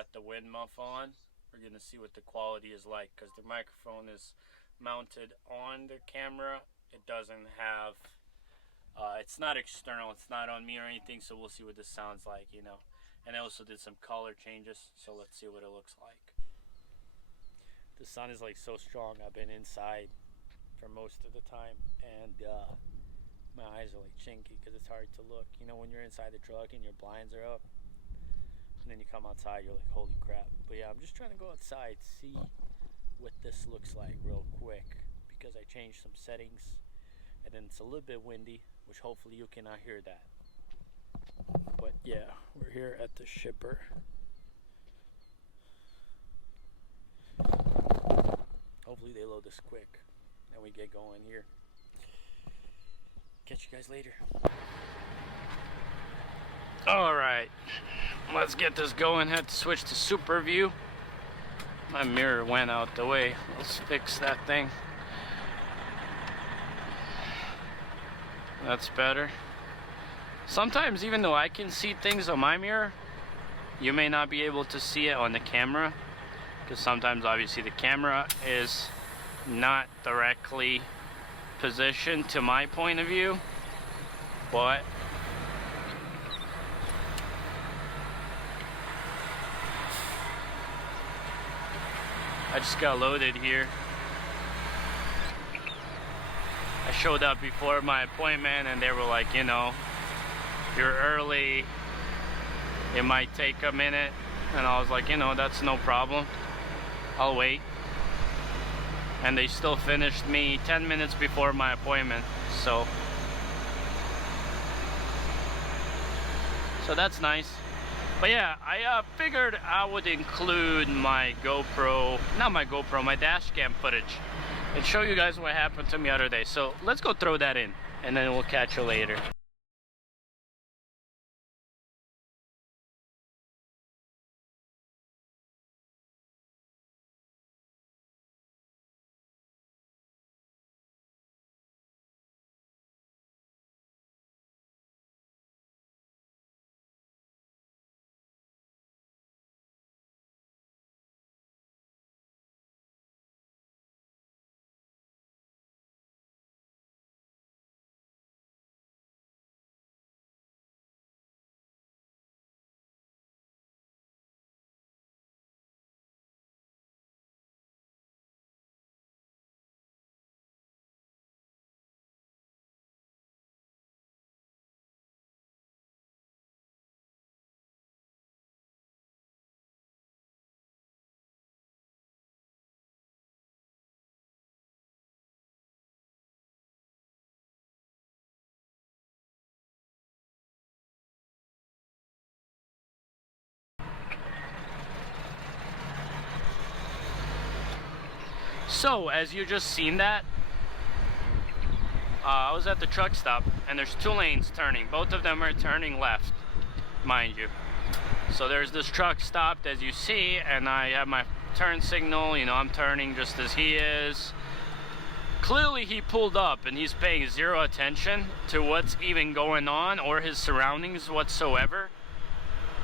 got the wind muff on. We're gonna see what the quality is like, because the microphone is mounted on the camera. It doesn't have, it's not external, it's not on me or anything, so we'll see what this sounds like, you know. And I also did some color changes, so let's see what it looks like. The sun is like so strong. I've been inside for most of the time, and my eyes are like chinky because it's hard to look. You know, when you're inside the truck and your blinds are up, and then you come outside, you're like, holy crap. But yeah, I'm just trying to go outside, see what this looks like real quick, because I changed some settings, and then it's a little bit windy, which hopefully you cannot hear that. But yeah, we're here at the shipper. Hopefully they load this quick and we get going here. Catch you guys later. Alright, let's get this going. Had to switch to super view. My mirror went out the way. Let's fix that thing. That's better. Sometimes, even though I can see things on my mirror, you may not be able to see it on the camera, because sometimes obviously the camera is not directly positioned to my point of view. But I just got loaded here. I showed up before my appointment and they were like, you know, you're early, it might take a minute. And I was like, you know, that's no problem, I'll wait. And they still finished me 10 minutes before my appointment, so that's nice. But yeah, I figured I would include my GoPro, not my GoPro, my dash cam footage, and show you guys what happened to me the other day. So let's go throw that in, and then we'll catch you later. So, as you just seen that, I was at the truck stop, and there's two lanes turning. Both of them are turning left, mind you. So there's this truck stopped, as you see, and I have my turn signal. You know, I'm turning just as he is. Clearly he pulled up, and he's paying zero attention to what's even going on or his surroundings whatsoever.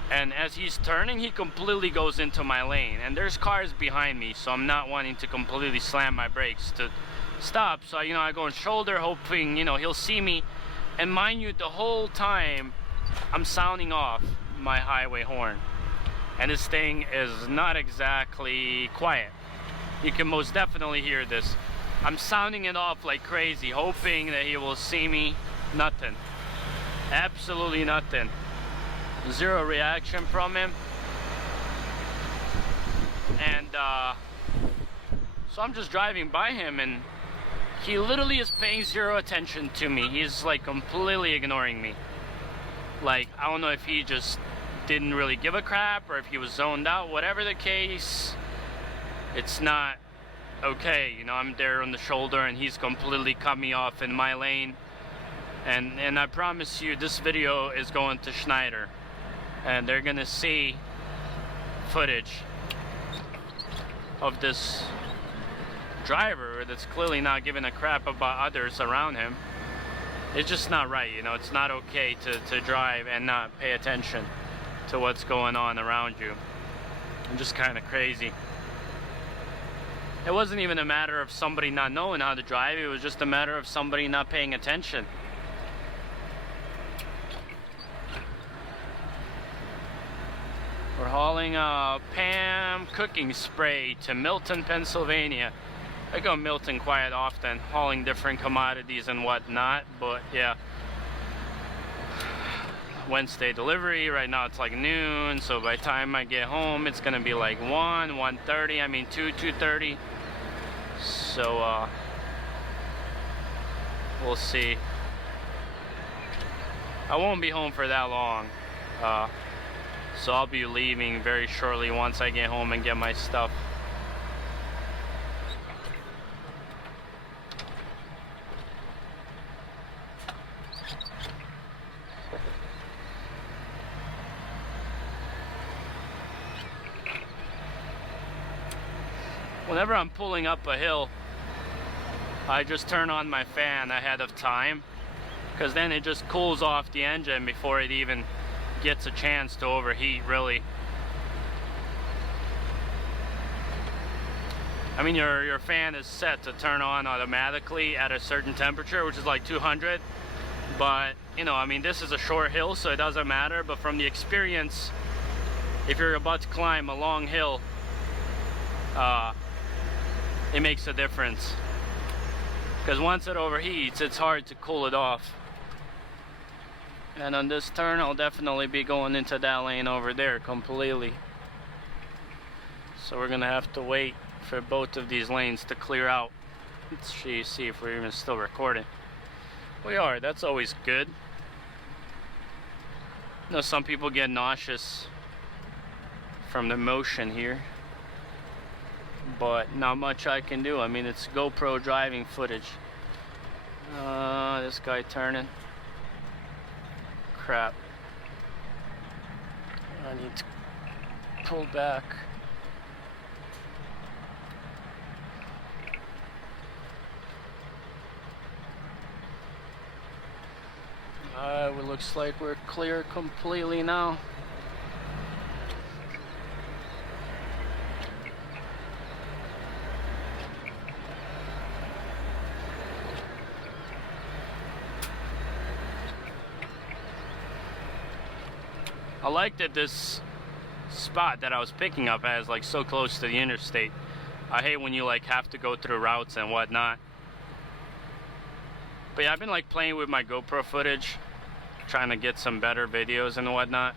And as he's turning, he completely goes into my lane, and there's cars behind me, so I'm not wanting to completely slam my brakes to stop. So, you know, I go on shoulder, hoping, you know, he'll see me. And mind you, the whole time I'm sounding off my highway horn, and this thing is not exactly quiet. You can most definitely hear this. I'm sounding it off like crazy, hoping that he will see me. Nothing. Absolutely nothing. Zero reaction from him. And so I'm just driving by him, and he literally is paying zero attention to me. He's like completely ignoring me. Like, I don't know if he just didn't really give a crap or if he was zoned out. Whatever the case, it's not okay. You know, I'm there on the shoulder and he's completely cut me off in my lane. And I promise you, this video is going to Schneider, and they're gonna see footage of this driver that's clearly not giving a crap about others around him. It's just not right, you know. It's not okay to drive and not pay attention to what's going on around you. Just kind of crazy. It wasn't even a matter of somebody not knowing how to drive, it was just a matter of somebody not paying attention. We're hauling Pam cooking spray to Milton, Pennsylvania. I go Milton quite often, hauling different commodities and whatnot, but yeah. Wednesday delivery, right now it's like noon, so by the time I get home it's gonna be like 1:30, I mean 2:30. So we'll see. I won't be home for that long, so I'll be leaving very shortly once I get home and get my stuff. Whenever I'm pulling up a hill, I just turn on my fan ahead of time, because then it just cools off the engine before it even gets a chance to overheat, really. I mean, your fan is set to turn on automatically at a certain temperature, which is like 200, but you know, I mean, this is a short hill, so it doesn't matter. But from the experience, if you're about to climb a long hill, it makes a difference, because once it overheats, it's hard to cool it off. And on this turn, I'll definitely be going into that lane over there completely, so we're gonna have to wait for both of these lanes to clear out. Let's see if we're even still recording. We are. That's always good. You know, some people get nauseous from the motion here, but not much I can do. I mean, it's GoPro driving footage. This guy turning. Crap. I need to pull back. It looks like we're clear completely now. I like that this spot that I was picking up at is like so close to the interstate. I hate when you like have to go through routes and whatnot. But yeah, I've been like playing with my GoPro footage, trying to get some better videos and whatnot.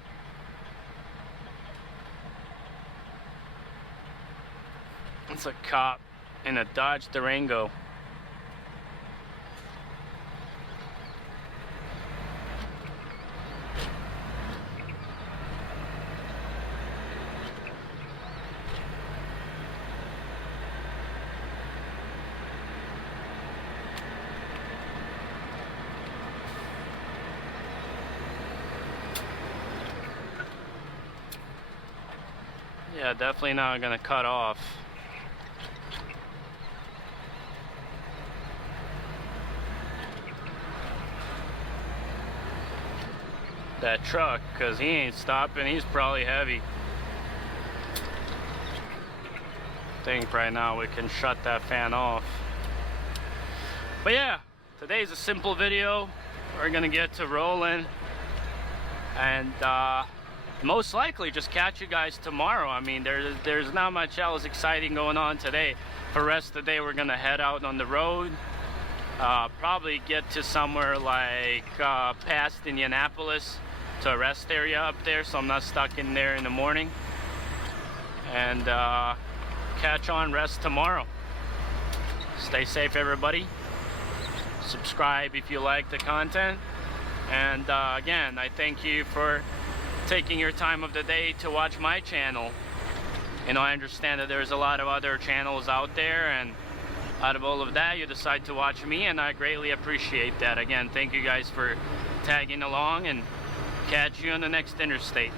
It's a cop in a Dodge Durango. Yeah, definitely not gonna cut off. That truck, cause he ain't stopping. He's probably heavy. I think right now we can shut that fan off. But yeah, today's a simple video. We're gonna get to rolling, and most likely just catch you guys tomorrow. I mean, there's not much else exciting going on today. For the rest of the day, we're gonna head out on the road. Probably get to somewhere like past Indianapolis, to a rest area up there, so I'm not stuck in there in the morning. And catch on rest tomorrow. Stay safe, everybody. Subscribe if you like the content. And again, I thank you for taking your time of the day to watch my channel. You know, I understand that there's a lot of other channels out there, and out of all of that, you decide to watch me, and I greatly appreciate that. Again, thank you guys for tagging along, and catch you on the next interstate.